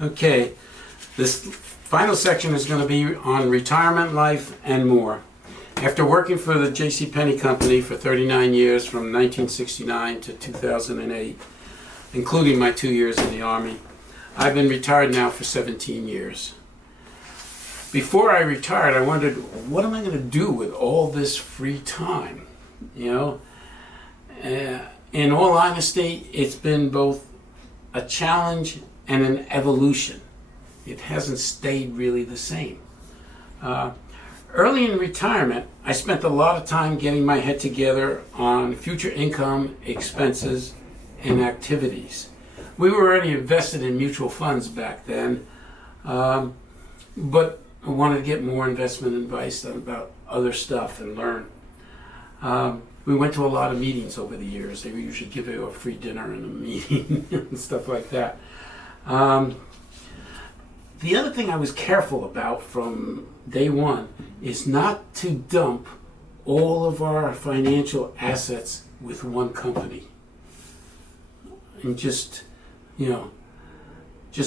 Okay, this final section is going to be on retirement life and more. After working for the JCPenney Company for 39 years from 1969 to 2008, including my 2 years in the Army, I've been retired now for 17 years. Before I retired, I wondered, what am I going to do with all this free time? In all honesty, it's been both a challenge and an evolution. It hasn't stayed really the same. Early in retirement, I spent a lot of time getting my head together on future income, expenses, and activities. We were already invested in mutual funds back then, but I wanted to get more investment advice about other stuff and learn. We went to a lot of meetings over the years. They usually give you a free dinner and a meeting and stuff like that. The other thing I was careful about from day one is not to dump all of our financial assets with one company. And just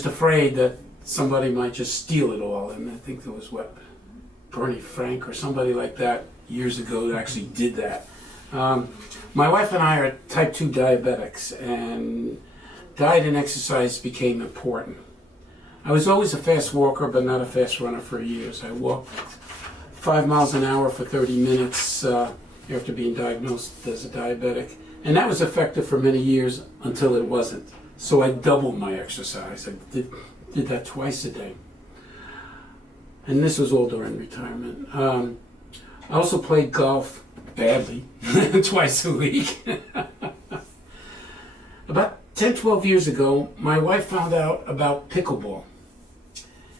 afraid that somebody might just steal it all. And I think there was Bernie Frank or somebody like that years ago that actually did that. My wife and I are type 2 diabetics, and diet and exercise became important. I was always a fast walker, but not a fast runner for years. I walked 5 miles an hour for 30 minutes after being diagnosed as a diabetic, and that was effective for many years until it wasn't. So I doubled my exercise. I did that twice a day. And this was all during retirement. I also played golf badly, twice a week. About 10, 12 years ago, my wife found out about pickleball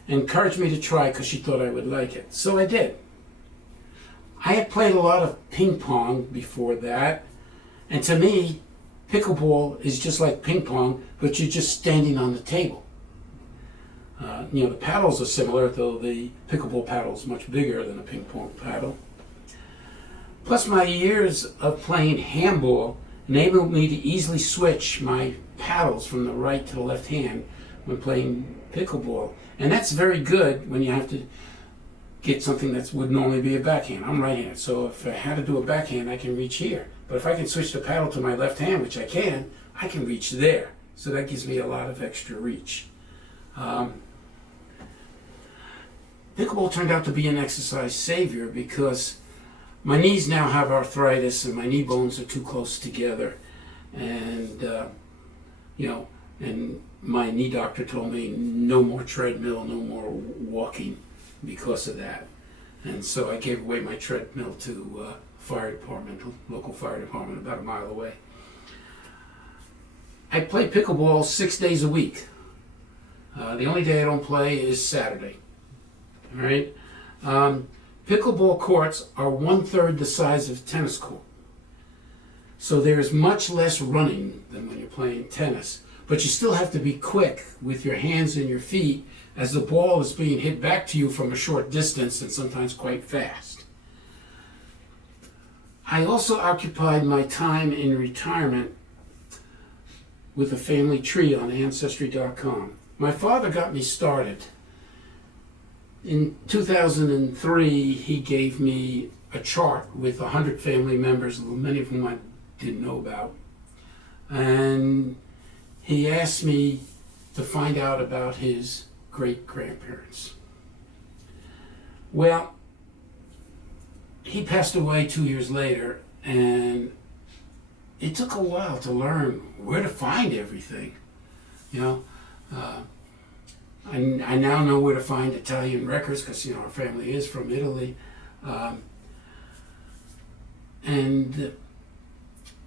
and encouraged me to try because she thought I would like it. So I did. I had played a lot of ping pong before that, and to me, pickleball is just like ping pong, but you're just standing on the table. The paddles are similar, though the pickleball paddle is much bigger than a ping pong paddle. Plus, my years of playing handball enabled me to easily switch my paddles from the right to the left hand when playing pickleball. And that's very good when you have to get something that would normally be a backhand. I'm right-handed, so if I had to do a backhand, I can reach here. But if I can switch the paddle to my left hand, which I can reach there. So that gives me a lot of extra reach. Pickleball turned out to be an exercise savior because my knees now have arthritis and my knee bones are too close together. And, and my knee doctor told me no more treadmill, no more walking because of that. And so I gave away my treadmill to fire department, local fire department about a mile away. I play pickleball 6 days a week. The only day I don't play is Saturday. All right. Pickleball courts are 1/3 the size of a tennis court. So there's much less running than when you're playing tennis. But you still have to be quick with your hands and your feet as the ball is being hit back to you from a short distance and sometimes quite fast. I also occupied my time in retirement with a family tree on Ancestry.com. My father got me started. In 2003, he gave me a chart with 100 family members, many of whom I didn't know about. And he asked me to find out about his great-grandparents. Well, he passed away 2 years later, and it took a while to learn where to find everything. I now know where to find Italian records because our family is from Italy, and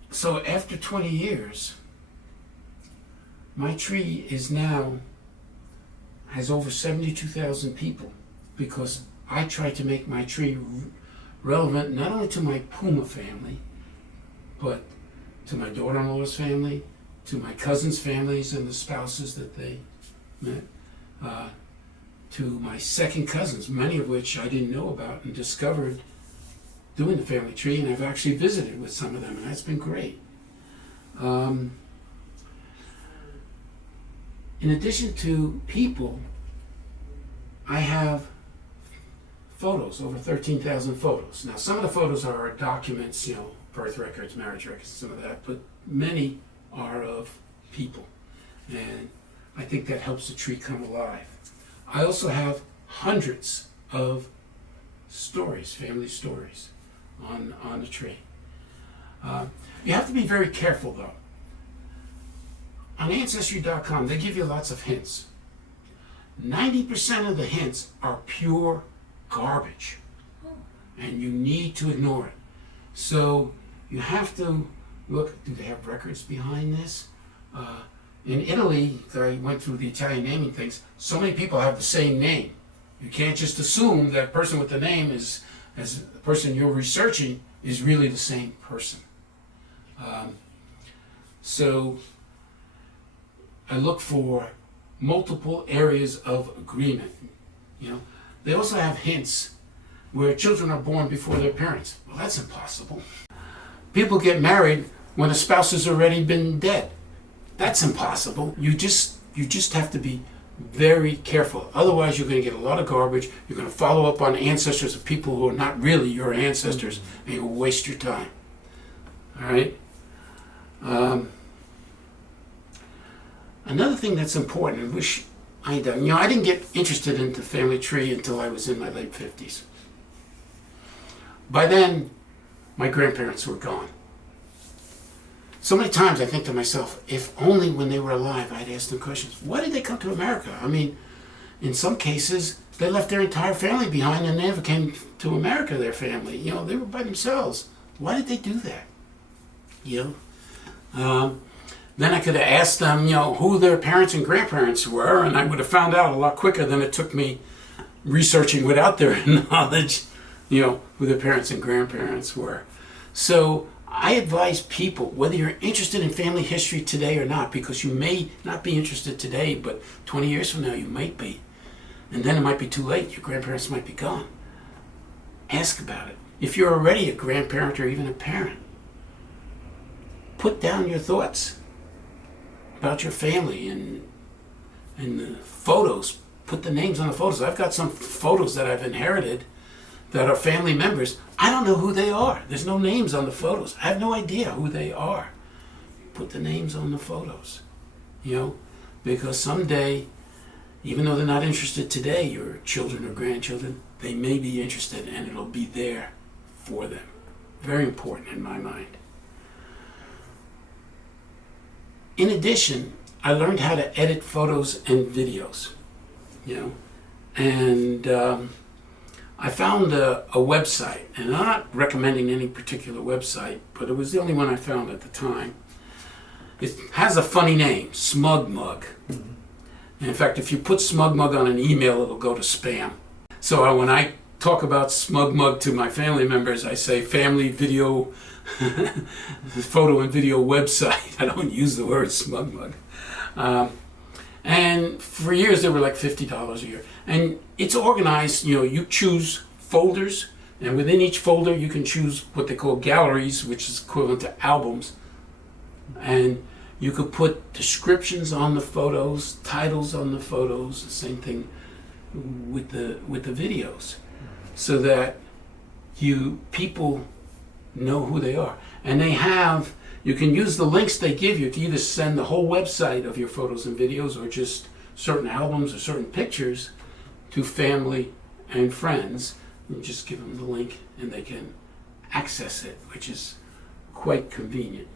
so after 20 years, my tree has over 72,000 people because I try to make my tree relevant not only to my Puma family, but to my daughter-in-law's family, to my cousins' families and the spouses that they met, to my second cousins, many of which I didn't know about and discovered doing the family tree, and I've actually visited with some of them, and that's been great. in addition to people, I have photos, over 13,000 photos. Now, some of the photos are documents, birth records, marriage records, some of that, but many are of people. And I think that helps the tree come alive. I also have hundreds of stories, family stories on the tree. You have to be very careful though. On Ancestry.com, they give you lots of hints. 90% of the hints are pure garbage, and you need to ignore it. So you have to look, do they have records behind this? In Italy, I went through the Italian naming things, so many people have the same name. You can't just assume that person with the name is, as the person you're researching, is really the same person. So I look for multiple areas of agreement. They also have hints where children are born before their parents. Well, that's impossible. People get married when a spouse has already been dead. That's impossible. You just have to be very careful. Otherwise, you're going to get a lot of garbage. You're going to follow up on ancestors of people who are not really your ancestors, and you'll waste your time. All right? Another thing that's important, and wish I had done, I didn't get interested in the family tree until I was in my late 50s. By then, my grandparents were gone. So many times I think to myself, if only when they were alive I'd ask them questions. Why did they come to America? I mean, in some cases, they left their entire family behind and never came to America, their family. They were by themselves. Why did they do that? Then I could have asked them, who their parents and grandparents were, and I would have found out a lot quicker than it took me researching without their knowledge, who their parents and grandparents were. So I advise people, whether you're interested in family history today or not, because you may not be interested today, but 20 years from now you might be. And then it might be too late. Your grandparents might be gone. Ask about it. If you're already a grandparent or even a parent, put down your thoughts about your family and the photos. Put the names on the photos. I've got some photos that I've inherited that are family members. I don't know who they are. There's no names on the photos. I have no idea who they are. Put the names on the photos, because someday, even though they're not interested today, your children or grandchildren, they may be interested, and it'll be there for them. Very important in my mind. In addition, I learned how to edit photos and videos, and I found a website, and I'm not recommending any particular website, but it was the only one I found at the time. It has a funny name, Smug Mug. Mm-hmm. In fact, if you put Smug Mug on an email, it'll go to spam. So when I talk about Smug Mug to my family members, I say family video, photo and video website. I don't use the word Smug Mug. And for years, they were like $50 a year. And it's organized, you choose folders, and within each folder, you can choose what they call galleries, which is equivalent to albums. And you could put descriptions on the photos, titles on the photos, the same thing with the videos, so that people know who they are. And you can use the links they give you to either send the whole website of your photos and videos or just certain albums or certain pictures to family and friends. You just give them the link and they can access it, which is quite convenient.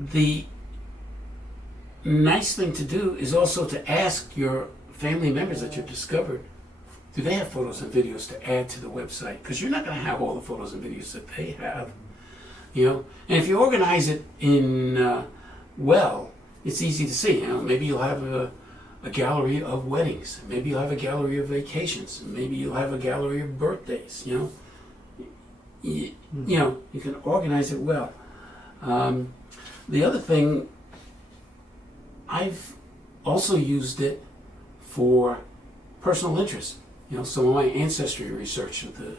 The nice thing to do is also to ask your family members that you've discovered, do they have photos and videos to add to the website? Because you're not going to have all the photos and videos that they have, And if you organize it in it's easy to see. Maybe you'll have a gallery of weddings. Maybe you'll have a gallery of vacations. Maybe you'll have a gallery of birthdays. You can organize it well. The other thing, I've also used it for personal interest. Some of my ancestry research of the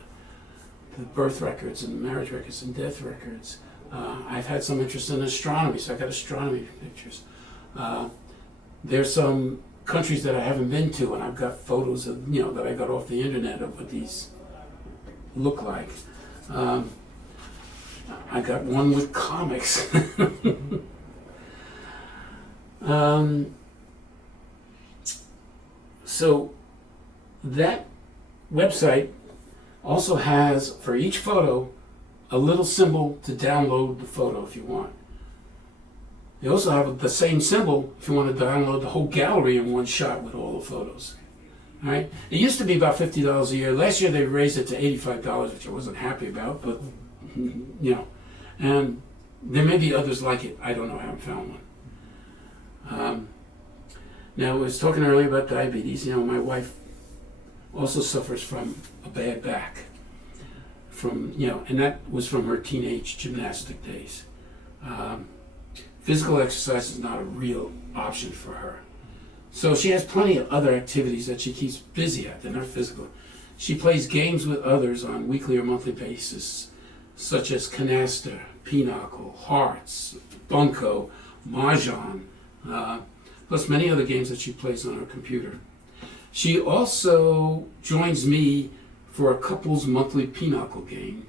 birth records and the marriage records and death records. I've had some interest in astronomy, so I got astronomy pictures. There's some countries that I haven't been to, and I've got photos of, that I got off the internet of what these look like. I got one with comics. So that website also has, for each photo, a little symbol to download the photo if you want. They also have the same symbol if you want to download the whole gallery in one shot with all the photos. All right? It used to be about $50 a year. Last year they raised it to $85, which I wasn't happy about, but and there may be others like it. I don't know. I haven't found one. Now, I was talking earlier about diabetes. My wife also suffers from a bad back. And that was from her teenage gymnastic days. Physical exercise is not a real option for her. So she has plenty of other activities that she keeps busy at. They're not physical. She plays games with others on weekly or monthly basis, such as canasta, pinochle, hearts, bunco, mahjong, plus many other games that she plays on her computer. She also joins me for a couple's monthly pinochle game,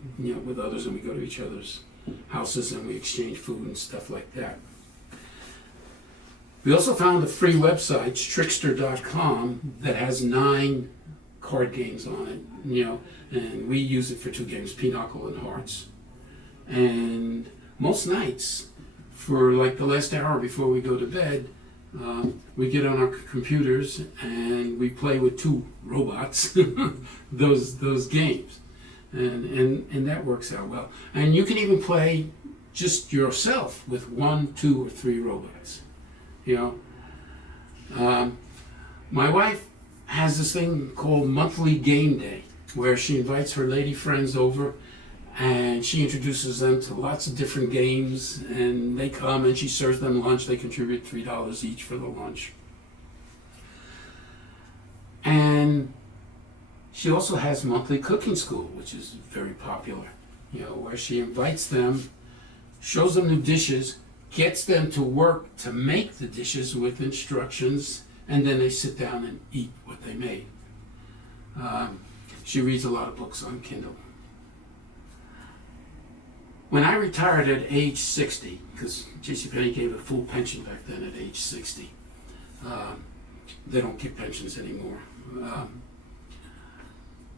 with others, and we go to each other's houses and we exchange food and stuff like that. We also found a free website, trickster.com, that has 9 card games on it, and we use it for 2 games, pinochle and hearts. And most nights, for like the last hour before we go to bed, we get on our computers and we play with 2 robots those games, and that works out well. And you can even play just yourself with 1, 2, or 3 robots. My wife has this thing called monthly game day, where she invites her lady friends over and she introduces them to lots of different games, and they come and she serves them lunch. They contribute $3 each for the lunch. And she also has monthly cooking school, which is very popular, where she invites them, shows them new dishes, gets them to work to make the dishes with instructions, and then they sit down and eat what they made. She reads a lot of books on Kindle. When I retired at age 60, because JCPenney gave a full pension back then at age 60, they don't give pensions anymore.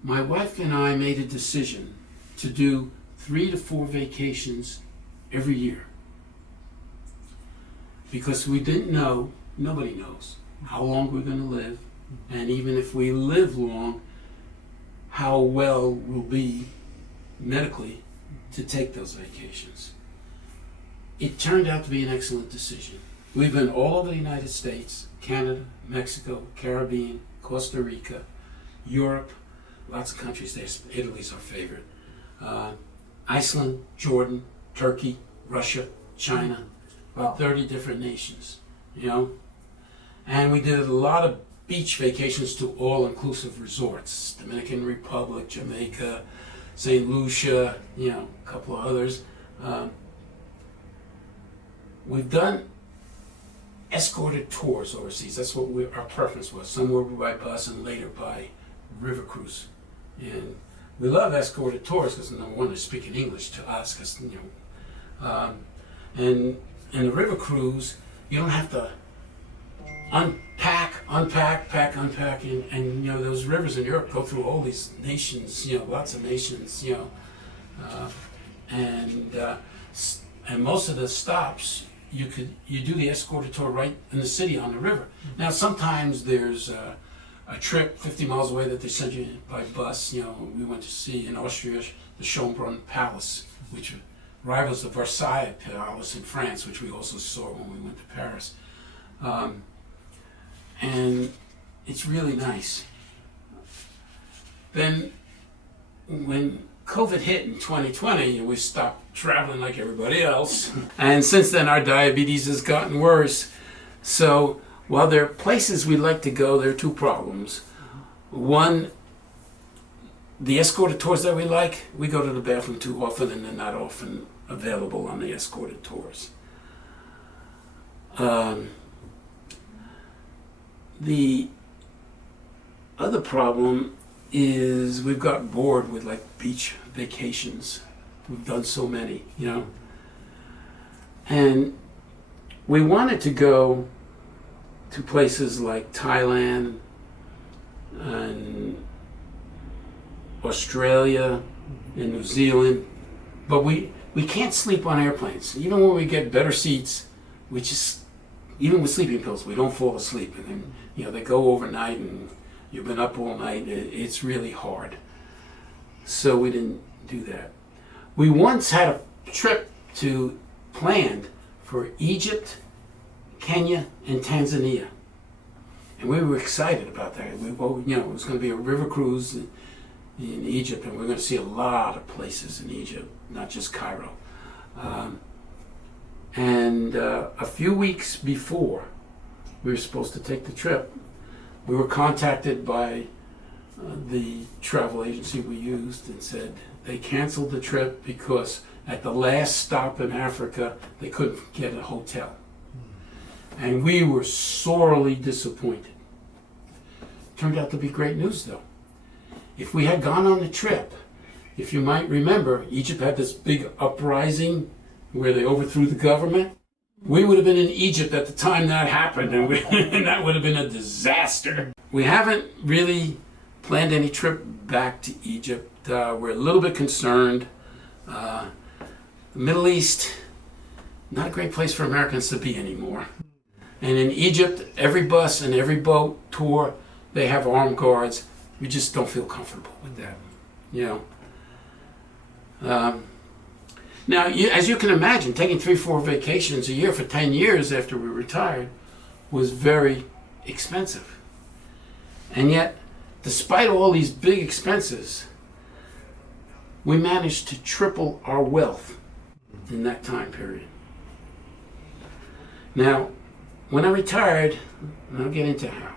My wife and I made a decision to do 3 to 4 vacations every year, because we didn't know, nobody knows, how long we're going to live, and even if we live long, how well we'll be medically to take those vacations. It turned out to be an excellent decision. We've been all over the United States, Canada, Mexico, Caribbean, Costa Rica, Europe, lots of countries there. Italy's our favorite. Iceland, Jordan, Turkey, Russia, China, about 30 different nations, And we did a lot of beach vacations to all-inclusive resorts, Dominican Republic, Jamaica, St. Lucia, a couple of others. We've done escorted tours overseas. That's what our preference was. Somewhere by bus and later by river cruise. And we love escorted tours because, number one, they're speaking English to us. Cause, and in a river cruise, you don't have to unpack, and those rivers in Europe go through all these nations, lots of nations, and most of the stops you do the escorted tour right in the city on the river. Now sometimes there's a trip 50 miles away that they send you by bus. We went to see in Austria the Schönbrunn Palace, which rivals the Versailles Palace in France, which we also saw when we went to Paris. And it's really nice. Then when COVID hit in 2020, we stopped traveling like everybody else. And since then, our diabetes has gotten worse. So while there are places we like to go, there are 2 problems. One, the escorted tours that we like, we go to the bathroom too often, and they're not often available on the escorted tours. The other problem is we've got bored with like beach vacations. We've done so many, you know. And we wanted to go to places like Thailand and Australia and New Zealand, but we can't sleep on airplanes. Even when we get better seats, we just, even with sleeping pills, we don't fall asleep. And then, you know, they go overnight and you've been up all night. It's really hard. So we didn't do that. We once had a trip planned for Egypt, Kenya, and Tanzania. And we were excited about that. It was going to be a river cruise in Egypt, and we're going to see a lot of places in Egypt, not just Cairo. A few weeks before we were supposed to take the trip, we were contacted by the travel agency we used and said they canceled the trip because at the last stop in Africa, they couldn't get a hotel. And we were sorely disappointed. Turned out to be great news though. If we had gone on the trip, if you might remember, Egypt had this big uprising where they overthrew the government. We would have been in Egypt at the time that happened, and, and that would have been a disaster. We haven't really planned any trip back to Egypt. We're a little bit concerned. The Middle East, not a great place for Americans to be anymore. And in Egypt, every bus and every boat tour, they have armed guards. We just don't feel comfortable with that, you know. Now, as you can imagine, taking 3-4 vacations a year for 10 years after we retired was very expensive. And yet, despite all these big expenses, we managed to triple our wealth in that time period. Now, when I retired, and I'll get into how,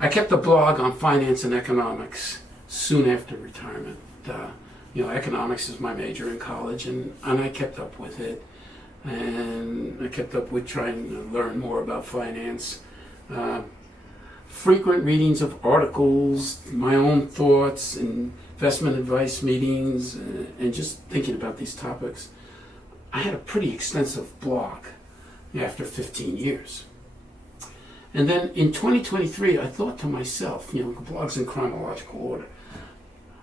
I kept a blog on finance and economics soon after retirement. Economics is my major in college, and I kept up with it. And I kept up with trying to learn more about finance. Frequent readings of articles, my own thoughts, and investment advice meetings, and just thinking about these topics. I had a pretty extensive blog after 15 years. And then in 2023, I thought to myself, the blog's in chronological order.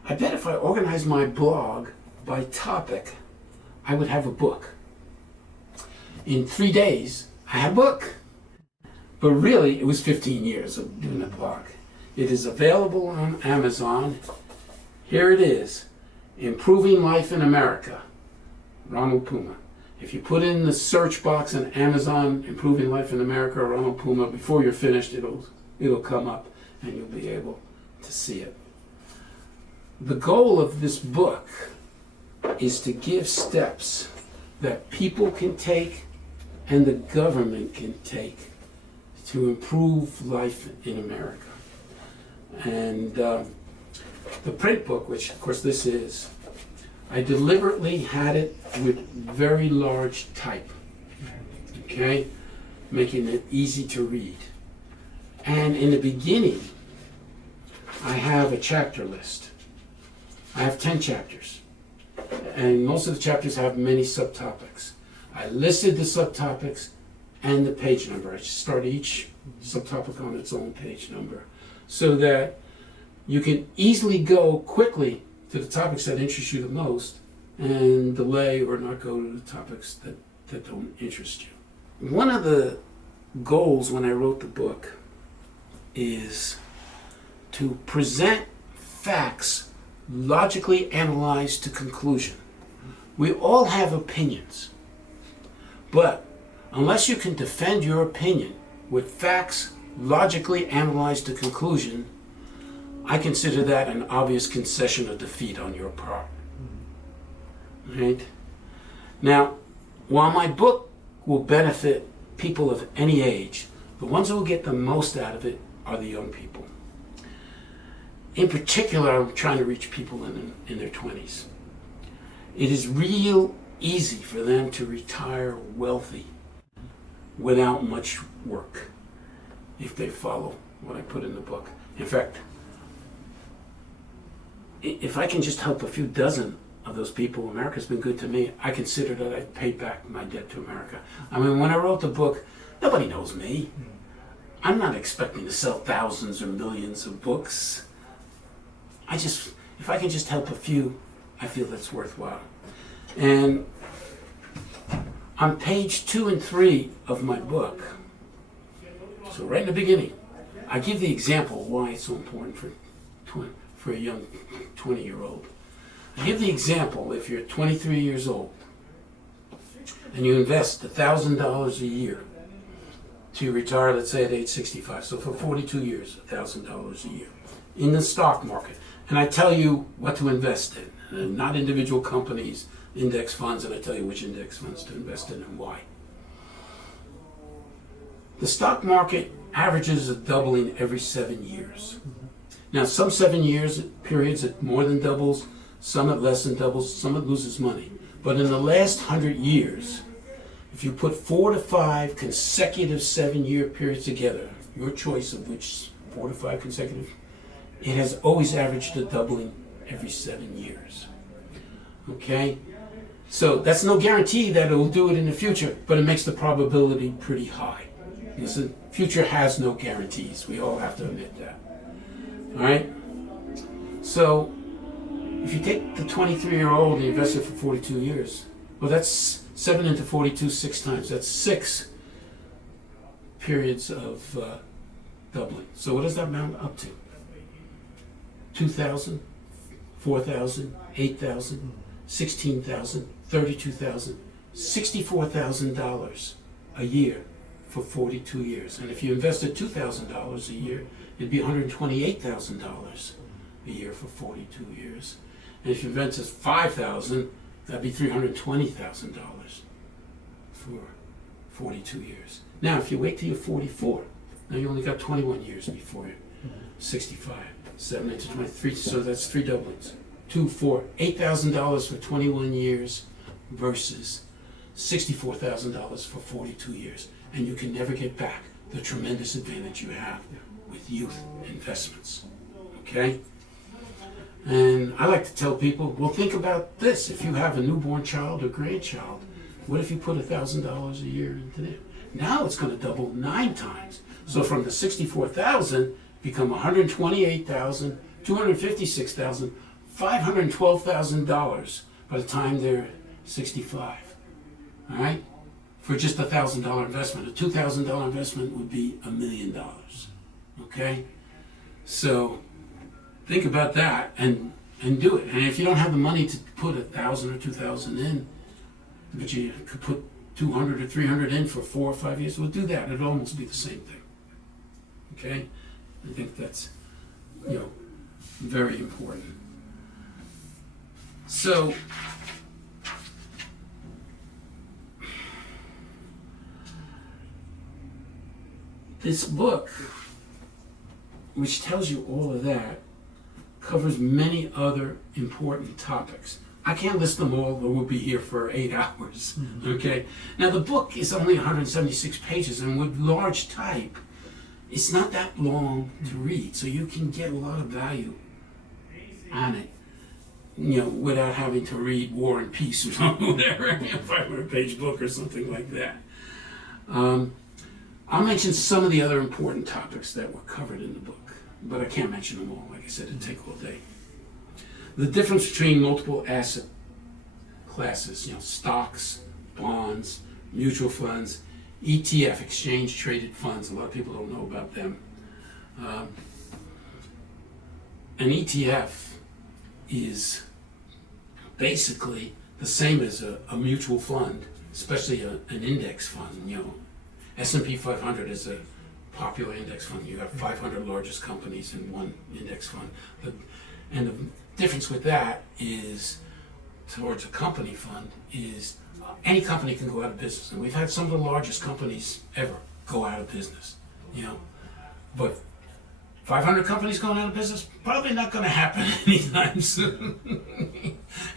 I bet if I organized my blog by topic, I would have a book. In 3 days, I had a book. But really, it was 15 years of doing a blog. It is available on Amazon. Here it is, Improving Life in America, Ronald Puma. If you put in the search box on Amazon, Improving Life in America, Ronald Puma, before you're finished, it'll come up and you'll be able to see it. The goal of this book is to give steps that people can take and the government can take to improve life in America. And the print book, which of course this is, I deliberately had it with very large type, okay, making it easy to read. And in the beginning, I have a chapter list. I have 10 chapters, and most of the chapters have many subtopics. I listed the subtopics and the page number. I start each subtopic on its own page number so that you can easily go quickly to the topics that interest you the most and delay or not go to the topics that don't interest you. One of the goals when I wrote the book is to present facts logically analyzed to conclusion. We all have opinions, but unless you can defend your opinion with facts logically analyzed to conclusion, I consider that an obvious concession of defeat on your part. Right? Now, while my book will benefit people of any age, the ones who will get the most out of it are the young people. In particular, I'm trying to reach people in their 20s. It is real easy for them to retire wealthy without much work if they follow what I put in the book. In fact, if I can just help a few dozen of those people, America's been good to me. I consider that I've paid back my debt to America. I mean, when I wrote the book, nobody knows me. I'm not expecting to sell thousands or millions of books. If I can just help a few, I feel that's worthwhile. And on page 2 and 3 of my book, so right in the beginning, I give the example of why it's so important for a young 20-year-old. I give the example, if you're 23 years old and you invest $1,000 a year to retire, let's say at age 65, so for 42 years, $1,000 a year in the stock market. And I tell you what to invest in, not individual companies, index funds, and I tell you which index funds to invest in and why. The stock market averages a doubling every 7 years. Now, some 7 years periods it more than doubles, some it less than doubles, some it loses money. But in the last 100 years, if you put 4 to 5 consecutive 7-year periods together, your choice of which 4 to 5 consecutive, it has always averaged a doubling every 7 years. Okay? So that's no guarantee that it will do it in the future, but it makes the probability pretty high. Because the future has no guarantees. We all have to admit that. All right? So if you take the 23-year-old and invest it for 42 years, well, that's 7 into 42 6 times. That's 6 periods of doubling. So what does that amount up to? 2,000, 4,000, 8,000, 16,000, 32,000, $64,000 a year for 42 years. And if you invested $2,000 a year, it'd be $128,000 a year for 42 years. And if you invested $5,000, that'd be $320,000 for 42 years. Now, if you wait till you're 44, now you only got 21 years before you're 65. 7 into 23, so that's 3 doublings. 2, 4, $8,000 for 21 years versus $64,000 for 42 years. And you can never get back the tremendous advantage you have with youth investments. Okay? And I like to tell people, well, think about this. If you have a newborn child or grandchild, what if you put $1,000 a year into them? Now it's going to double 9 times. So from the 64,000, become $128,000, $256,000, $512,000 by the time they're 65. All right? For just $1,000 investment. A $2,000 investment would be $1 million. Okay? So think about that and do it. And if you don't have the money to put $1,000 or $2,000 in, but you could put $200 or $300 in for 4 or 5 years, well, do that. It'd almost be the same thing. Okay? I think that's, very important. So, this book, which tells you all of that, covers many other important topics. I can't list them all, or we'll be here for 8 hours. Okay? Now, the book is only 176 pages, and with large type, it's not that long to read, so you can get a lot of value on it, without having to read War and Peace or something, whatever, a 500-page book or something like that. I'll mention some of the other important topics that were covered in the book, but I can't mention them all. Like I said, it'd take all day. The difference between multiple asset classes, stocks, bonds, mutual funds, ETF, exchange-traded funds. A lot of people don't know about them. An ETF is basically the same as a mutual fund, especially an index fund. S&P 500 is a popular index fund. You have 500 largest companies in one index fund. And the difference with that is, towards a company fund, is any company can go out of business. And we've had some of the largest companies ever go out of business, But 500 companies going out of business? Probably not going to happen anytime soon.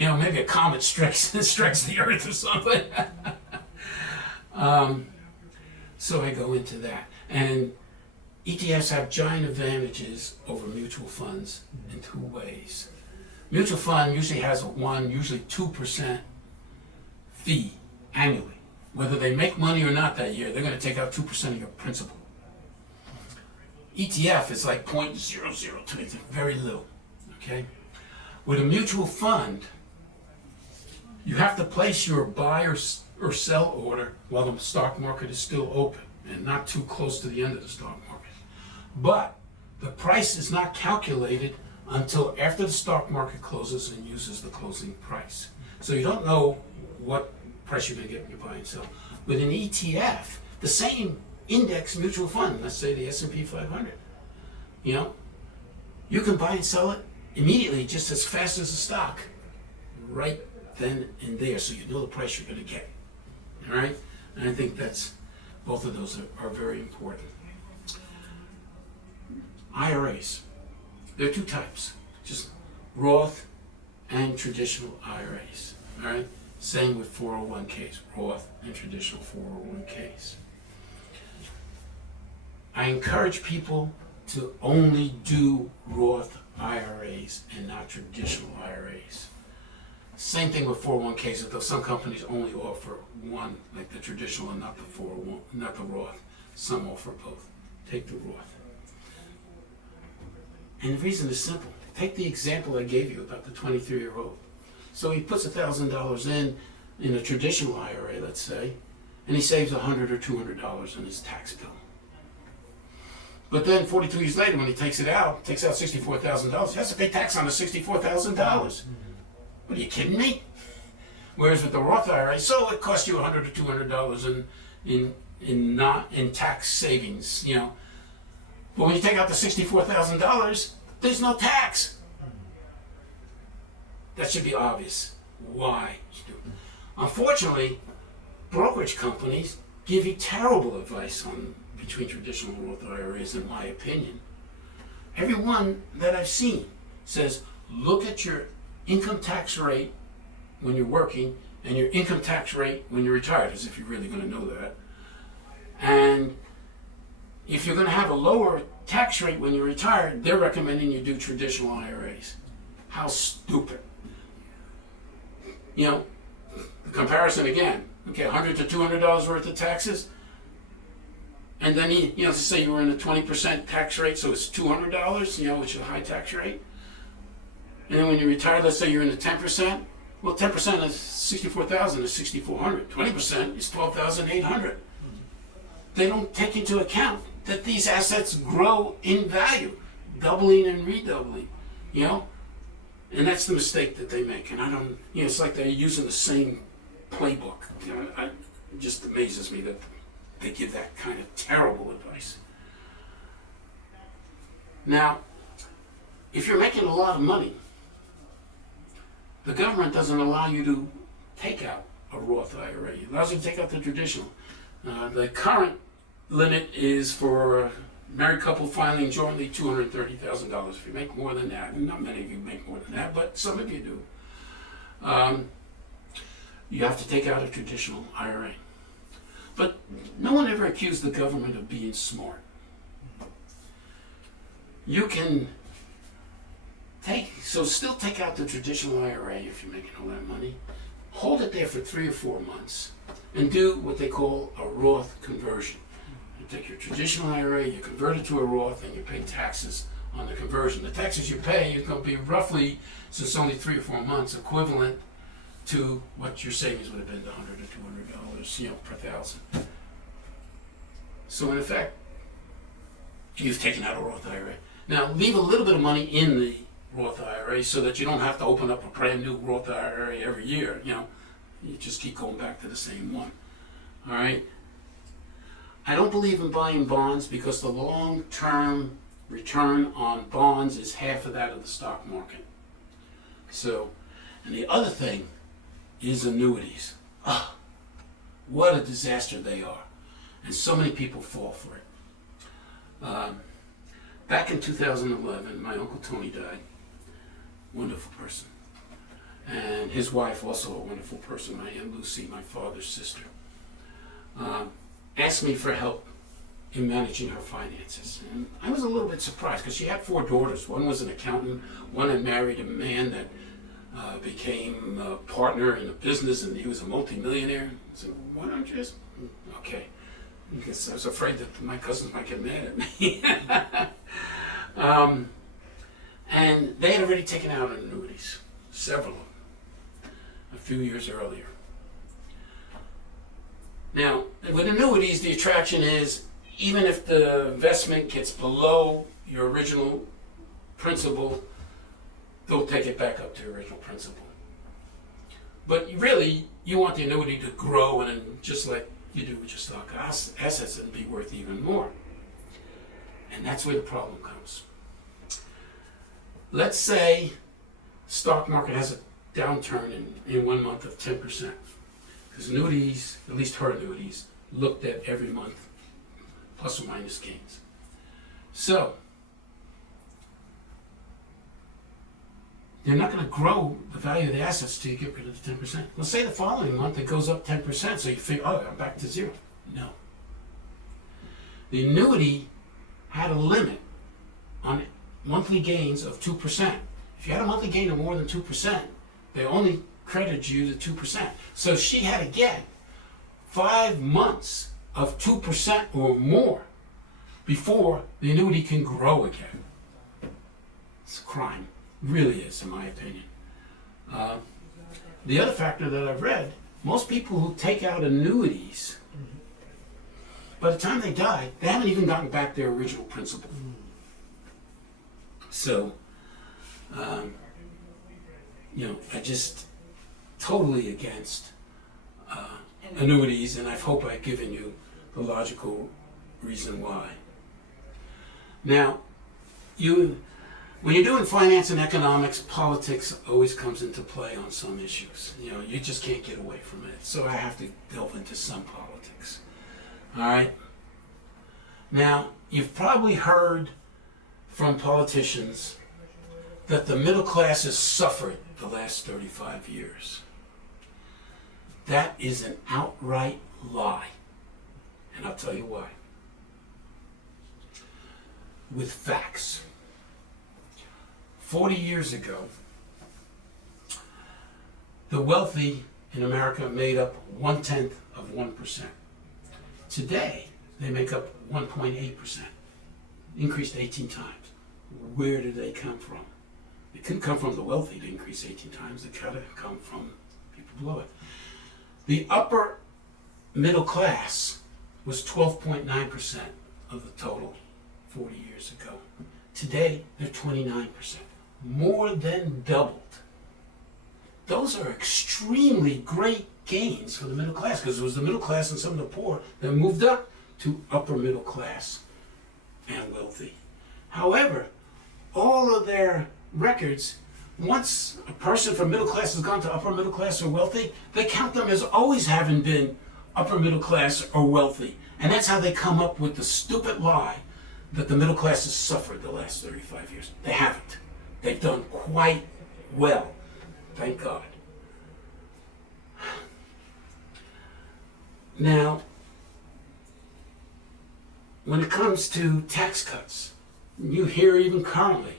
Maybe a comet strikes the Earth or something. So I go into that. And ETFs have giant advantages over mutual funds in two ways. Mutual fund usually has usually 2% fee annually. Whether they make money or not that year, they're going to take out 2% of your principal. ETF is like 0.002, it's very little, okay? With a mutual fund, you have to place your buy or sell order while the stock market is still open and not too close to the end of the stock market. But the price is not calculated until after the stock market closes and uses the closing price. So you don't know what price you're going to get when you buy and sell. With an ETF, the same index mutual fund, let's say the S&P 500, you can buy and sell it immediately just as fast as the stock, right then and there, so you know the price you're going to get. All right? And I think both of those are very important. IRAs. There are two types, just Roth and traditional IRAs. All right? Same with 401ks, Roth and traditional 401ks. I encourage people to only do Roth IRAs and not traditional IRAs. Same thing with 401ks, though some companies only offer one, like the traditional and not the Roth. Some offer both. Take the Roth. And the reason is simple. Take the example I gave you about the 23-year-old. So he puts $1,000 in a traditional IRA, let's say, and he saves $100 or $200 on his tax bill. But then 42 years later, when he takes out $64,000, he has to pay tax on the $64,000. What are you kidding me? Whereas with the Roth IRA, so it costs you $100 or $200 in tax savings, But when you take out the $64,000, there's no tax. That should be obvious. Why? Unfortunately, brokerage companies give you terrible advice between traditional Roth IRAs, in my opinion. Everyone that I've seen says, look at your income tax rate when you're working and your income tax rate when you're retired, as if you're really going to know that. And if you're going to have a lower tax rate when you're retired, they're recommending you do traditional IRAs. How stupid. The comparison again, okay, $100 to $200 worth of taxes, and then let's say you were in a 20% tax rate, so it's $200, which is a high tax rate. And then when you retire, let's say you're in the 10%, well, 10% of 64,000 is 6,400. 20% is 12,800. They don't take into account that these assets grow in value, doubling and redoubling, And that's the mistake that they make. And I don't, it's like they're using the same playbook. It just amazes me that they give that kind of terrible advice. Now, if you're making a lot of money, the government doesn't allow you to take out a Roth IRA. It allows you to take out the traditional. The current limit is for a married couple filing jointly $230,000. If you make more than that, and not many of you make more than that, but some of you do, you have to take out a traditional IRA. But no one ever accused the government of being smart. You can still take out the traditional IRA if you're making all that money, hold it there for 3 or 4 months, and do what they call a Roth conversion. You take your traditional IRA, you convert it to a Roth, and you pay taxes on the conversion. The taxes you pay is going to be roughly, since only 3 or 4 months, equivalent to what your savings would have been, $100 or $200, per thousand. So in effect, you've taken out a Roth IRA. Now, leave a little bit of money in the Roth IRA so that you don't have to open up a brand new Roth IRA every year, You just keep going back to the same one. All right? I don't believe in buying bonds because the long-term return on bonds is half of that of the stock market. So, and the other thing is annuities. What a disaster they are. And so many people fall for it. back in 2011, my Uncle Tony died. Wonderful person. And his wife, also a wonderful person, my Aunt Lucy, my father's sister, asked me for help in managing her finances. And I was a little bit surprised because she had 4 daughters. One was an accountant, one had married a man that became a partner in a business, and he was a multimillionaire. I said, why don't you just, okay. Because I was afraid that my cousins might get mad at me. And they had already taken out annuities, several of them, a few years earlier. Now, with annuities, the attraction is, even if the investment gets below your original principal, they'll take it back up to your original principal. But really, you want the annuity to grow, and just like you do with your stock assets, and be worth even more. And that's where the problem comes. Let's say stock market has a downturn in 1 month of 10%. Because annuities, at least her annuities, looked at every month, plus or minus gains. So, they're not going to grow the value of the assets till you get rid of the 10%. Let's say the following month it goes up 10%, so you think, oh, I'm back to zero. No. The annuity had a limit on monthly gains of 2%. If you had a monthly gain of more than 2%, they only credited you the 2%. So she had to get 5 months of 2% or more before the annuity can grow again. It's a crime. Really is, in my opinion. The other factor that I've read, most people who take out annuities, by the time they die, they haven't even gotten back their original principal. So, I just totally against annuities, and I hope I've given you the logical reason why. Now, when you're doing finance and economics, politics always comes into play on some issues. You just can't get away from it. So I have to delve into some politics. All right? Now, you've probably heard from politicians that the middle class has suffered the last 35 years. That is an outright lie. And I'll tell you why. With facts. 40 years ago, the wealthy in America made up 0.1%. Today, they make up 1.8%, increased 18 times. Where did they come from? It couldn't come from the wealthy to increase 18 times. It could have come from people below it. The upper middle class was 12.9% of the total 40 years ago. Today, they're 29%. More than doubled. Those are extremely great gains for the middle class, because it was the middle class and some of the poor that moved up to upper middle class and wealthy. However, all of their records, once a person from middle class has gone to upper middle class or wealthy, they count them as always having been upper middle class or wealthy. And that's how they come up with the stupid lie that the middle class has suffered the last 35 years. They haven't. They've done quite well. Thank God. Now, when it comes to tax cuts, you hear even currently,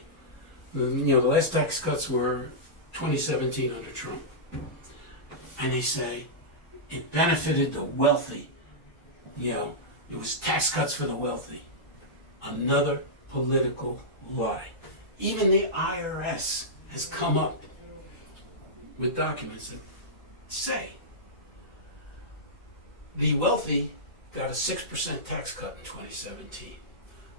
the last tax cuts were 2017 under Trump. And they say it benefited the wealthy. It was tax cuts for the wealthy. Another political lie. Even the IRS has come up with documents that say the wealthy got a 6% tax cut in 2017.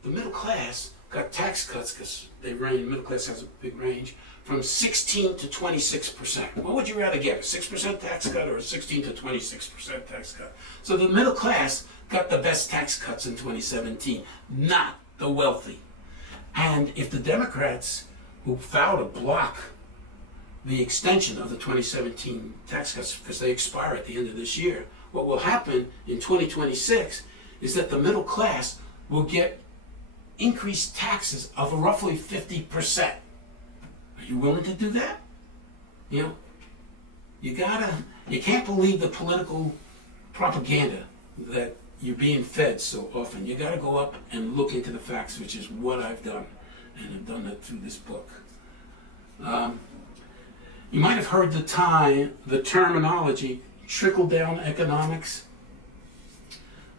The middle class got tax cuts, because middle class has a big range, from 16 to 26%. What would you rather get, a 6% tax cut or a 16 to 26% tax cut? So the middle class got the best tax cuts in 2017, not the wealthy. And if the Democrats, who vowed to block the extension of the 2017 tax cuts because they expire at the end of this year, what will happen in 2026 is that the middle class will get increase taxes of roughly 50%. Are you willing to do that? You know, you can't believe the political propaganda that you're being fed so often. You gotta go up and look into the facts, which is what I've done, and I've done that through this book. You might have heard the terminology trickle-down economics.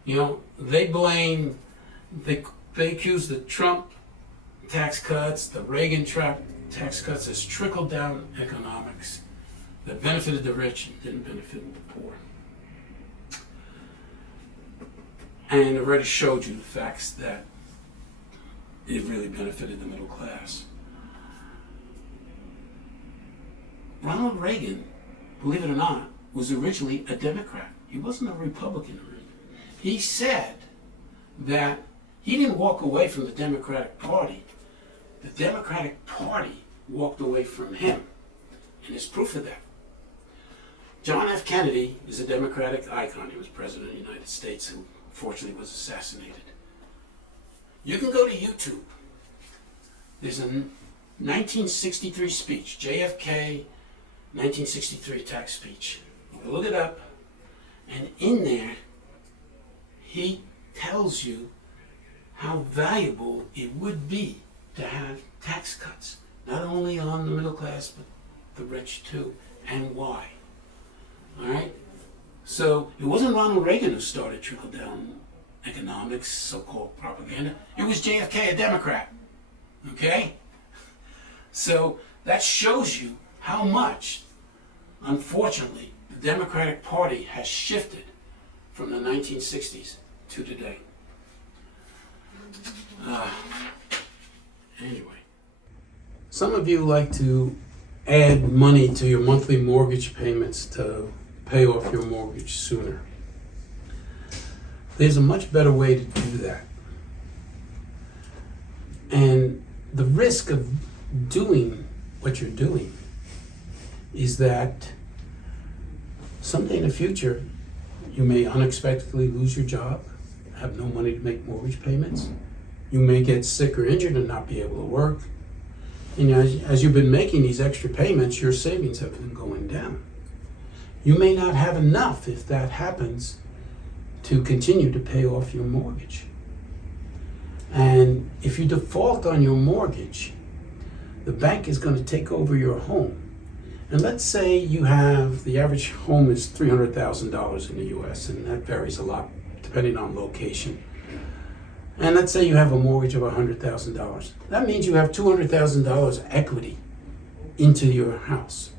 You know, they accuse the Trump tax cuts, the Reagan tax cuts as trickle-down economics that benefited the rich and didn't benefit the poor. And I already showed you the facts that it really benefited the middle class. Ronald Reagan, believe it or not, was originally a Democrat. He wasn't a Republican. He said that he didn't walk away from the Democratic Party. The Democratic Party walked away from him. And there's proof of that. John F. Kennedy is a Democratic icon. He was President of the United States who unfortunately was assassinated. You can go to YouTube. There's a 1963 speech, JFK 1963 tax speech. You can look it up, and in there, he tells you how valuable it would be to have tax cuts, not only on the middle class, but the rich too, and why. All right? So it wasn't Ronald Reagan who started trickle-down economics, so-called propaganda. It was JFK, a Democrat. Okay? So that shows you how much, unfortunately, the Democratic Party has shifted from the 1960s to today. Anyway. Some of you like to add money to your monthly mortgage payments to pay off your mortgage sooner. There's a much better way to do that. And the risk of doing what you're doing is that someday in the future, you may unexpectedly lose your job, have no money to make mortgage payments. You may get sick or injured and not be able to work. And as you've been making these extra payments, your savings have been going down. You may not have enough, if that happens, to continue to pay off your mortgage. And if you default on your mortgage, the bank is going to take over your home. And let's say you have, the average home is $300,000 in the US, and that varies a lot depending on location. And let's say you have a mortgage of $100,000. That means you have $200,000 equity into your house.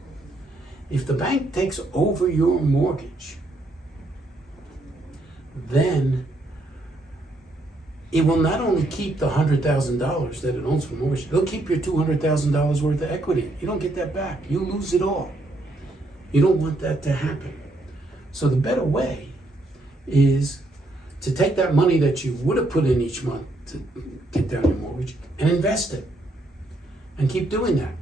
If the bank takes over your mortgage, then it will not only keep the $100,000 that it owns for mortgage, it'll keep your $200,000 worth of equity. You don't get that back. You lose it all. You don't want that to happen. So the better way is to take that money that you would have put in each month to get down your mortgage and invest it. And keep doing that.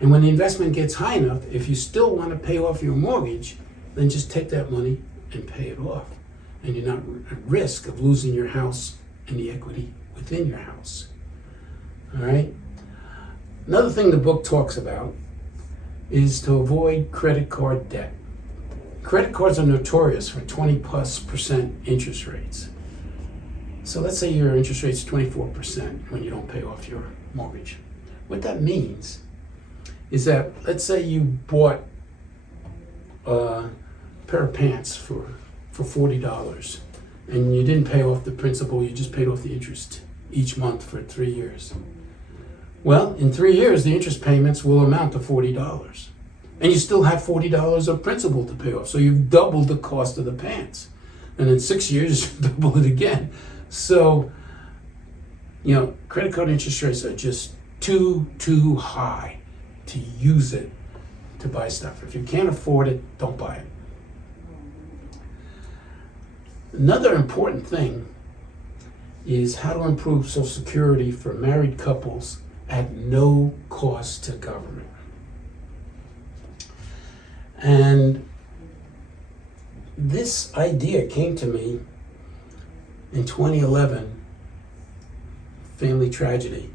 And when the investment gets high enough, if you still want to pay off your mortgage, then just take that money and pay it off. And you're not at risk of losing your house and the equity within your house. All right? Another thing the book talks about is to avoid credit card debt. Credit cards are notorious for 20+% interest rates. So let's say your interest rate is 24% when you don't pay off your mortgage. What that means is that, let's say you bought a pair of pants for $40 and you didn't pay off the principal, you just paid off the interest each month for 3 years. Well, in 3 years, the interest payments will amount to $40. And you still have $40 of principal to pay off. So you've doubled the cost of the pants. And in 6 years, you double it again. So, credit card interest rates are just too high to use it to buy stuff. If you can't afford it, don't buy it. Another important thing is how to improve Social Security for married couples at no cost to government. And this idea came to me in 2011, family tragedy.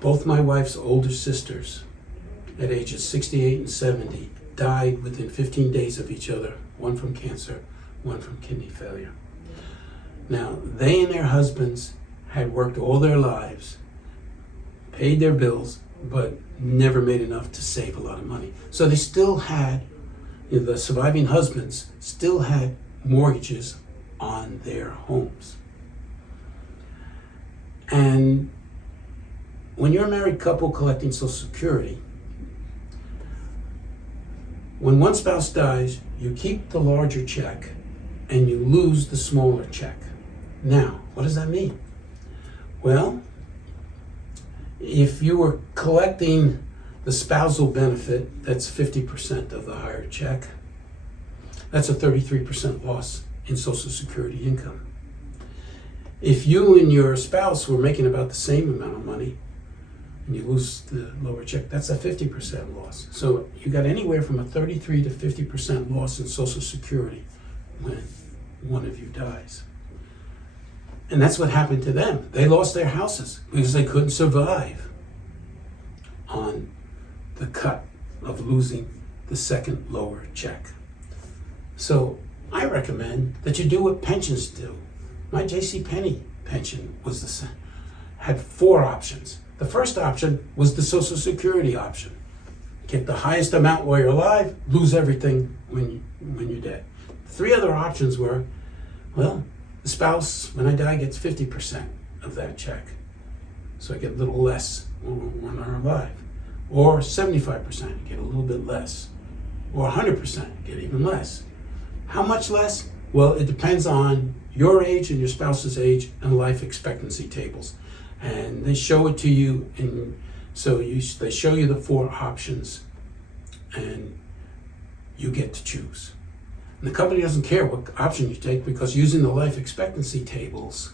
Both my wife's older sisters, at ages 68 and 70, died within 15 days of each other, one from cancer, one from kidney failure. Now, they and their husbands had worked all their lives, paid their bills, but never made enough to save a lot of money. So they still had, the surviving husbands still had mortgages on their homes. And when you're a married couple collecting Social Security, when one spouse dies, you keep the larger check and you lose the smaller check. Now, what does that mean? Well, if you were collecting the spousal benefit, that's 50% of the higher check. That's a 33% loss in Social Security income. If you and your spouse were making about the same amount of money and you lose the lower check, that's a 50% loss. So you got anywhere from a 33 to 50% loss in Social Security when one of you dies. And that's what happened to them. They lost their houses because they couldn't survive on the cut of losing the second lower check. So I recommend that you do what pensions do. My JCPenney pension was had 4 options. The first option was the Social Security option. Get the highest amount while you're alive, lose everything when you're dead. 3 other options were, well, the spouse, when I die, gets 50% of that check. So I get a little less when I'm alive. Or 75%, get a little bit less. Or 100%, get even less. How much less? Well, it depends on your age and your spouse's age and life expectancy tables. And they show it to you, and so they show you the 4 options, and you get to choose. And the company doesn't care what option you take, because using the life expectancy tables,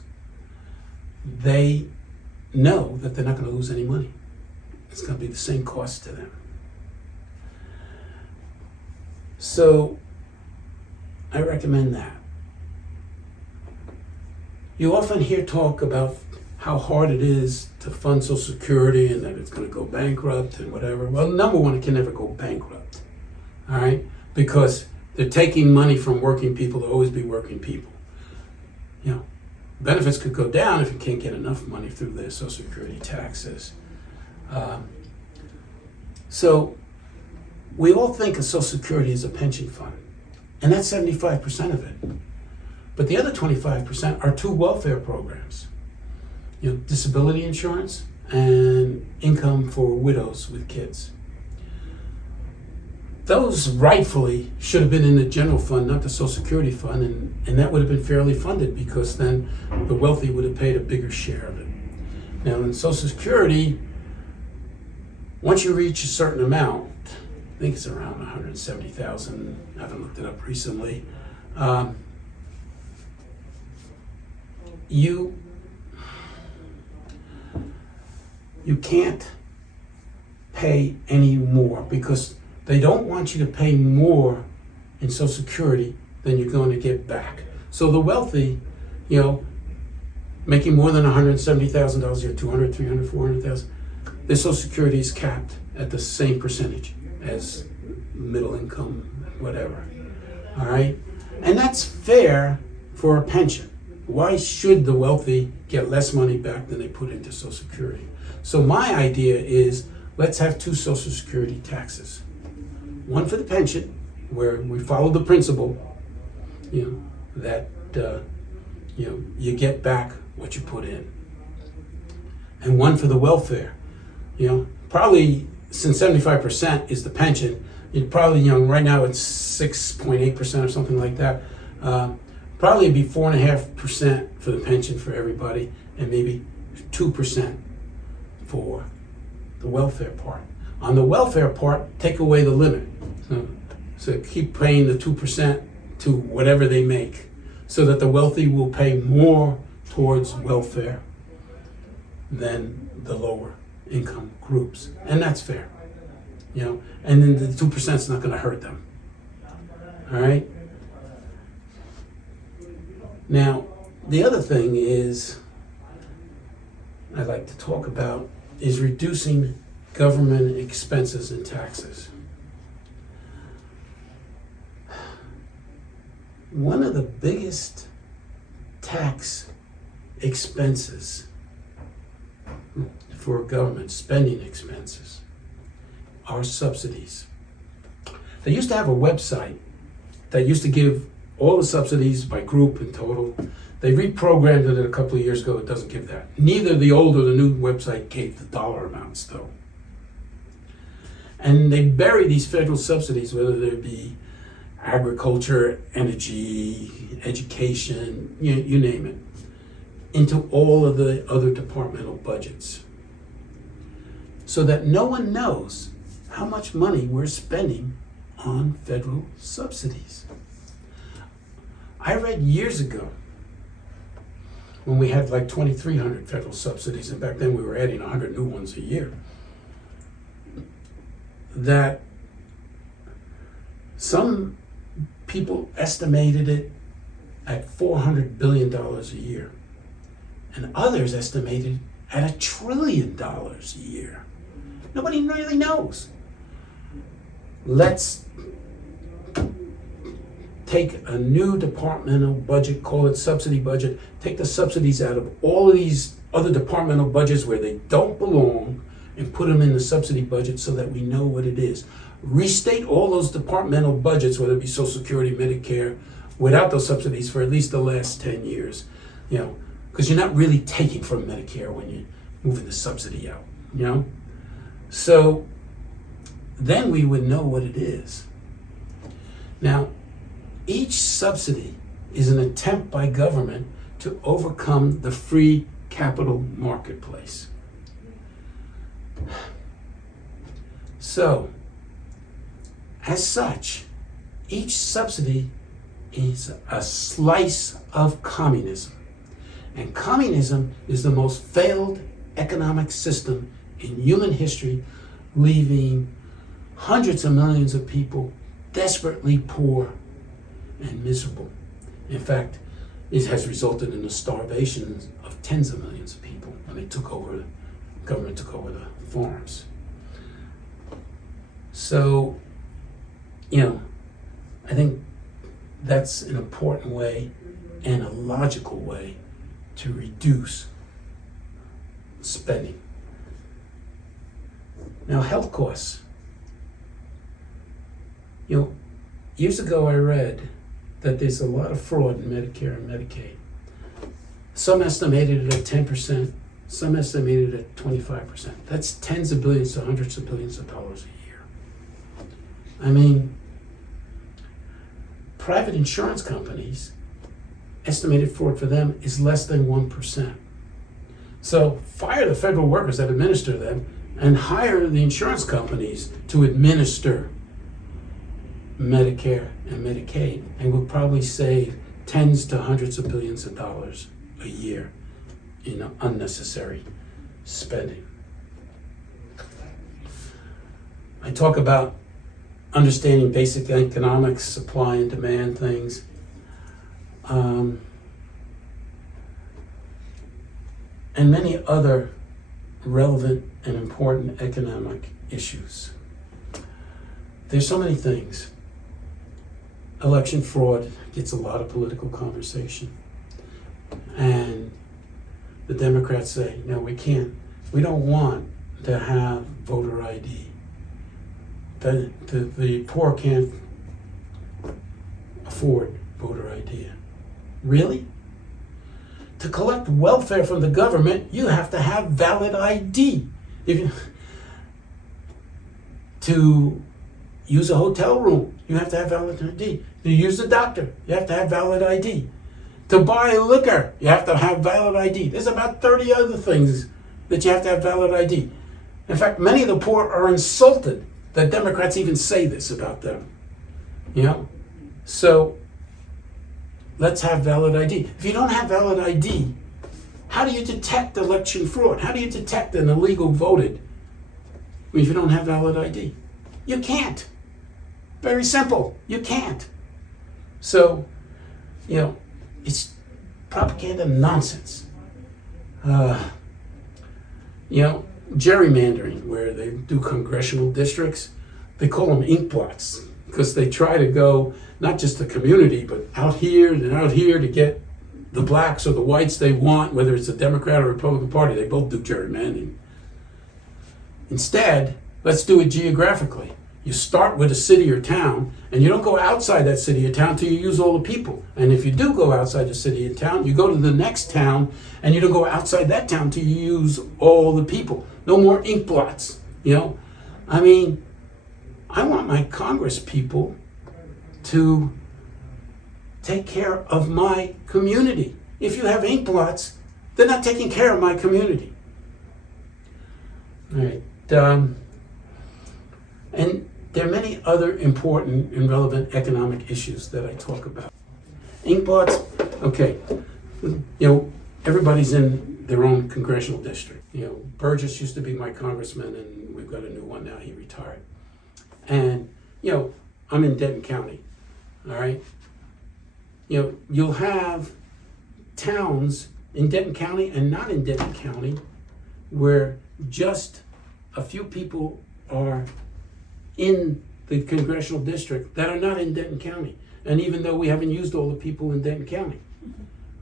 they know that they're not going to lose any money. It's going to be the same cost to them. So I recommend that. You often hear talk about how hard it is to fund Social Security and that it's going to go bankrupt and whatever. Well, number one, it can never go bankrupt, all right? Because they're taking money from working people to always be working people. Benefits could go down if you can't get enough money through their Social Security taxes. So we all think of Social Security as a pension fund, and that's 75% of it. But the other 25% are 2 welfare programs. Disability insurance and income for widows with kids. Those rightfully should have been in the general fund, not the Social Security fund, and that would have been fairly funded, because then the wealthy would have paid a bigger share of it. Now in Social Security, once you reach a certain amount, I think it's around 170,000, I haven't looked it up recently, you can't pay any more, because they don't want you to pay more in Social Security than you're going to get back. So the wealthy, making more than $170,000 a year, 200, 300, 400,000, their Social Security is capped at the same percentage as middle income, whatever. All right? And that's fair for a pension. Why should the wealthy get less money back than they put into Social Security? So my idea is, let's have 2 Social Security taxes. One for the pension, where we follow the principle, that you get back what you put in. And one for the welfare. Probably, since 75% is the pension, you'd probably, right now it's 6.8% or something like that. Probably be 4.5% for the pension for everybody, and maybe 2% for the welfare part. On the welfare part, take away the limit. So keep paying the 2% to whatever they make, so that the wealthy will pay more towards welfare than the lower income groups. And that's fair. And then the 2% is not going to hurt them. All right? Now, the other thing is, I'd like to talk about is reducing government expenses and taxes. One of the biggest tax expenses for government, spending expenses, are subsidies. They used to have a website that used to give all the subsidies by group and total. They reprogrammed it a couple of years ago. It doesn't give that. Neither the old or the new website gave the dollar amounts, though. And they bury these federal subsidies, whether they be agriculture, energy, education, you name it, into all of the other departmental budgets, so that no one knows how much money we're spending on federal subsidies. I read years ago, when we had like 2,300 federal subsidies, and back then we were adding 100 new ones a year, that some people estimated it at $400 billion a year, and others estimated at $1 trillion a year. Nobody really knows. Let's take a new departmental budget, call it subsidy budget, take the subsidies out of all of these other departmental budgets where they don't belong and put them in the subsidy budget so that we know what it is. Restate all those departmental budgets, whether it be Social Security, Medicare, without those subsidies for at least the last 10 years, because you're not really taking from Medicare when you're moving the subsidy out, So then we would know what it is. Now, each subsidy is an attempt by government to overcome the free capital marketplace. So, as such, each subsidy is a slice of communism. And communism is the most failed economic system in human history, leaving hundreds of millions of people desperately poor and miserable. In fact, it has resulted in the starvation of tens of millions of people when government took over the farms. So, I think that's an important way and a logical way to reduce spending. Now, health costs. Years ago I read that there's a lot of fraud in Medicare and Medicaid. Some estimated it at 10%, some estimated it at 25%. That's tens of billions to hundreds of billions of dollars a year. I mean, private insurance companies, estimated fraud for them is less than 1%. So fire the federal workers that administer them and hire the insurance companies to administer Medicare and Medicaid, and we'll probably save tens to hundreds of billions of dollars a year in unnecessary spending. I talk about understanding basic economics, supply and demand things. And many other relevant and important economic issues. There's so many things. Election fraud gets a lot of political conversation. And the Democrats say, no, we don't want to have voter ID. The poor can't afford voter ID. Really? To collect welfare from the government, you have to have valid ID. To use a hotel room, you have to have valid ID. To use a doctor, you have to have valid ID. To buy liquor, you have to have valid ID. There's about 30 other things that you have to have valid ID. In fact, many of the poor are insulted that Democrats even say this about them. So let's have valid ID. If you don't have valid ID, how do you detect election fraud? How do you detect an illegal voted if you don't have valid ID? You can't. Very simple. You can't. So, it's propaganda nonsense. Gerrymandering, where they do congressional districts, they call them ink blots because they try to go not just the community, but out here and out here to get the blacks or the whites they want, whether it's a Democrat or Republican Party. They both do gerrymandering. Instead, let's do it geographically. You start with a city or town, and you don't go outside that city or town till you use all the people. And if you do go outside the city and town, you go to the next town, and you don't go outside that town till you use all the people. No more ink blots, I mean, I want my Congress people to take care of my community. If you have ink blots, they're not taking care of my community. All right. And there are many other important and relevant economic issues that I talk about. Ink blots, okay. Everybody's in their own congressional district. Burgess used to be my congressman, and we've got a new one now. He retired. And, I'm in Denton County, all right? You'll have towns in Denton County and not in Denton County where just a few people are in the congressional district that are not in Denton County. And even though we haven't used all the people in Denton County,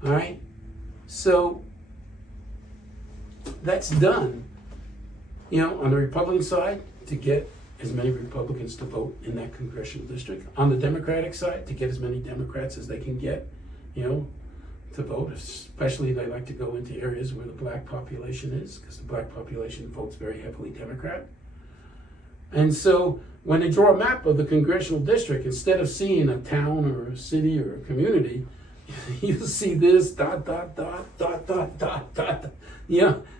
all right? So that's done, on the Republican side to get as many Republicans to vote in that congressional district. On the Democratic side, to get as many Democrats as they can get, to vote, especially they like to go into areas where the black population is, because the black population votes very heavily Democrat. And so when they draw a map of the congressional district, instead of seeing a town or a city or a community, you see this, dot, dot, dot, dot, dot, dot, dot.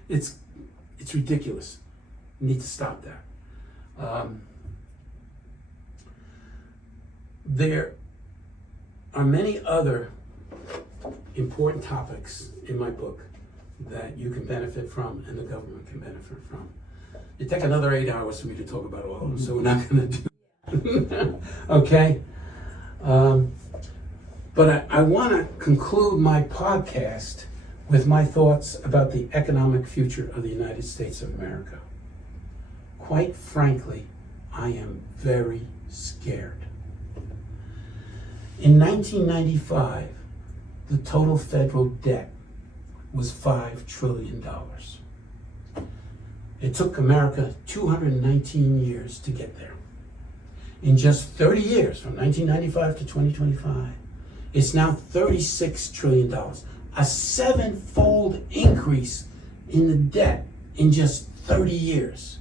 It's ridiculous. You need to stop that. There are many other important topics in my book that you can benefit from and the government can benefit from. It'd take another 8 hours for me to talk about all of them, so we're not going to do that. Okay? But I want to conclude my podcast with my thoughts about the economic future of the United States of America. Quite frankly, I am very scared. In 1995, the total federal debt was $5 trillion. It took America 219 years to get there. In just 30 years, from 1995 to 2025, it's now $36 trillion, a seven-fold increase in the debt in just 30 years.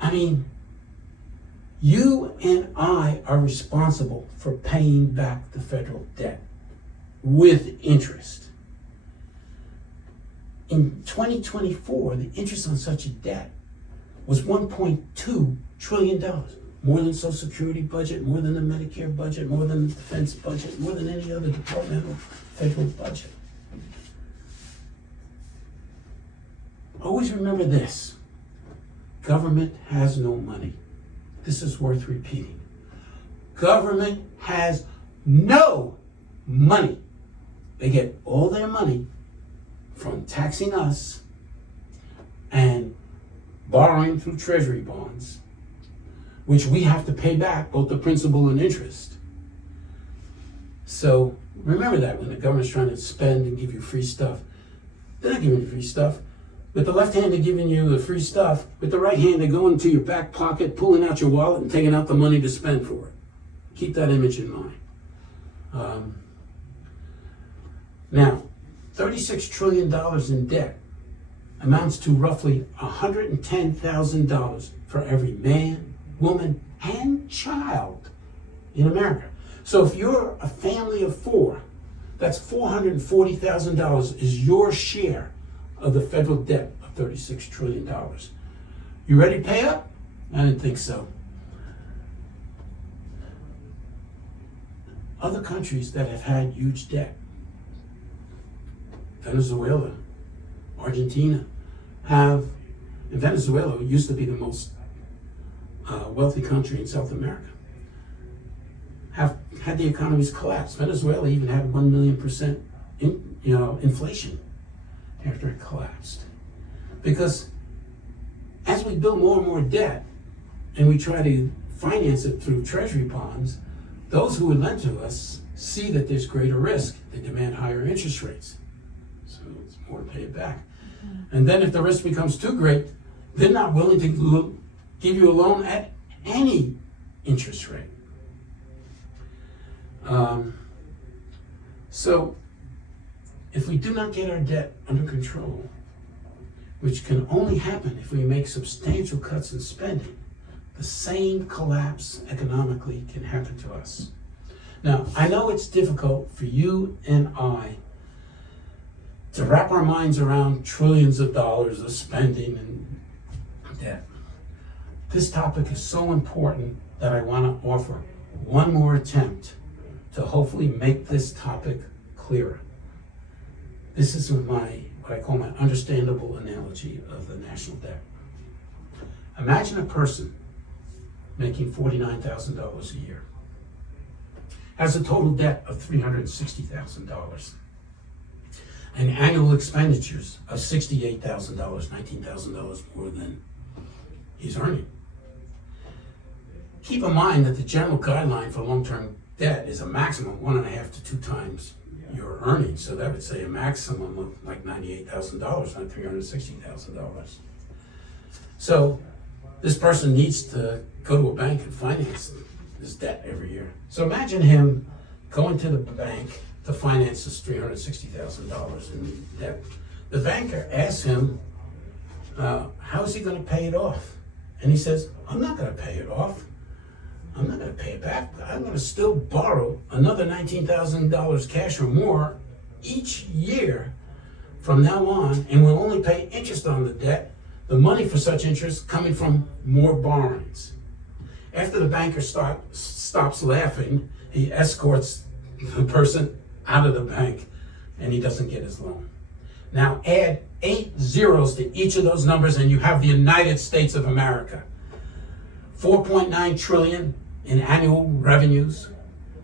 I mean, you and I are responsible for paying back the federal debt with interest. In 2024, the interest on such a debt was $1.2 trillion. More than Social Security budget, more than the Medicare budget, more than the defense budget, more than any other departmental federal budget. Always remember this. Government has no money. This is worth repeating. Government has no money. They get all their money from taxing us and borrowing through treasury bonds, which we have to pay back both the principal and interest. So remember that when the government's trying to spend and give you free stuff, they're not giving you free stuff. With the left hand, they're giving you the free stuff. With the right hand, they're going into your back pocket, pulling out your wallet and taking out the money to spend for it. Keep that image in mind. Now, $36 trillion in debt amounts to roughly $110,000 for every man, woman, and child in America. So if you're a family of four, that's $440,000 is your share of the federal debt of $36 trillion. You ready to pay up? I didn't think so. Other countries that have had huge debt, Venezuela, Argentina, and Venezuela used to be the most wealthy country in South America, have had the economies collapse. Venezuela even had 1 million% inflation. after it collapsed. Because as we build more and more debt and we try to finance it through treasury bonds, those who would lend to us see that there's greater risk. They demand higher interest rates. So it's more to pay it back. And then if the risk becomes too great, they're not willing to give you a loan at any interest rate. So if we do not get our debt under control, which can only happen if we make substantial cuts in spending, the same collapse economically can happen to us. Now, I know it's difficult for you and I to wrap our minds around trillions of dollars of spending and debt. This topic is so important that I want to offer one more attempt to hopefully make this topic clearer. This is what I call my understandable analogy of the national debt. Imagine a person making $49,000 a year, has a total debt of $360,000, and annual expenditures of $68,000, $19,000 more than he's earning. Keep in mind that the general guideline for long-term debt is a maximum 1.5 to 2 times your earnings. So that would say a maximum of like $98,000, not $360,000. So this person needs to go to a bank and finance this debt every year. So imagine him going to the bank to finance this $360,000 in debt. The banker asks him, how is he going to pay it off? And he says, I'm not going to pay it off. I'm not going to pay it back. I'm going to still borrow another $19,000 cash or more each year from now on, and will only pay interest on the debt, the money for such interest coming from more borrowings. After the banker stops laughing, he escorts the person out of the bank and he doesn't get his loan. Now add 8 zeros to each of those numbers and you have the United States of America. 4.9 trillion in annual revenues,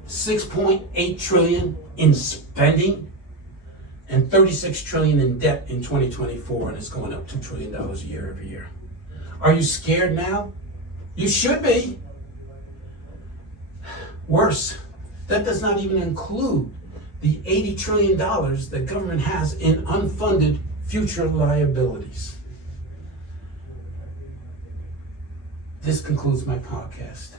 6.8 trillion in spending, and 36 trillion in debt in 2024, and it's going up $2 trillion a year every year. Are you scared now? You should be. Worse, that does not even include the $80 trillion that government has in unfunded future liabilities. This concludes my podcast.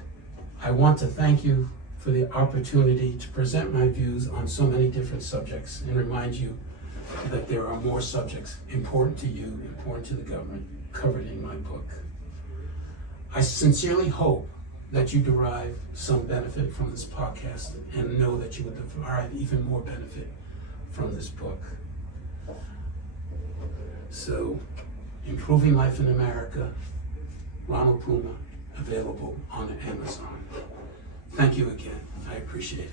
I want to thank you for the opportunity to present my views on so many different subjects and remind you that there are more subjects important to you, important to the government, covered in my book. I sincerely hope that you derive some benefit from this podcast and know that you will derive even more benefit from this book. So, Improving Life in America, Ronald Puma, available on Amazon. Thank you again. I appreciate it.